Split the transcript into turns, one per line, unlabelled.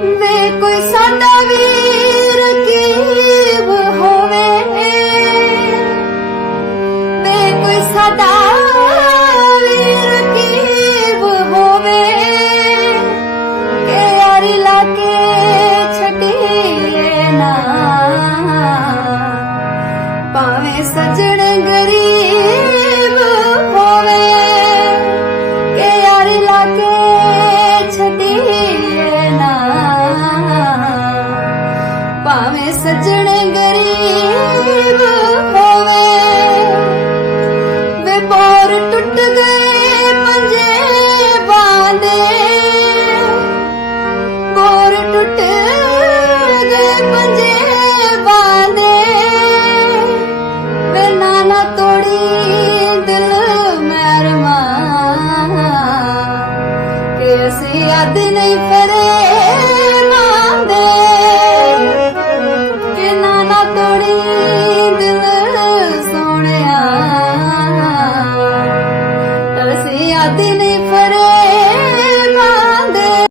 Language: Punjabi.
ਵੇ ਕੋਈ ਸਾਡਾ ਵੀਰ ਕੀਵ ਹੋਵੇ। ਵੇ ਕੋਈ ਸਾਡਾ ਵੀਰ ਕੀਵ ਹੋਵੇ। ਕਿ ਯਾਰੀ ਲਾ ਕੇ ਛੱਡੀਏ ਨਾ। ਭਾਵੇਂ ਸਜਣ ਗਰੀਬ ਭਾਵੇਂ ਸਜਣ ਗਰੀਬ ਹੋਵੇ। ਵੇ ਬੋਰ ਟੁੱਟ ਗਏ ਪੰਜੇ ਬਾਂਦੇ। ਬੋਰ ਟੁੱਟ ਗਏ ਪੰਜੇ ਬਾਂਦੇ। ਵੇ ਨਾਨਾ ਤੋੜੀ ਦਿਲ ਮਰਮਾ ਕਿ ਅਸੀਂ ਯਾਦ ਨਹੀਂ ਫਰੇ। ਸੋਹਣਿਆ ਅਸੀਂ ਯਾਦ ਨਹੀਂ ਫਰੇ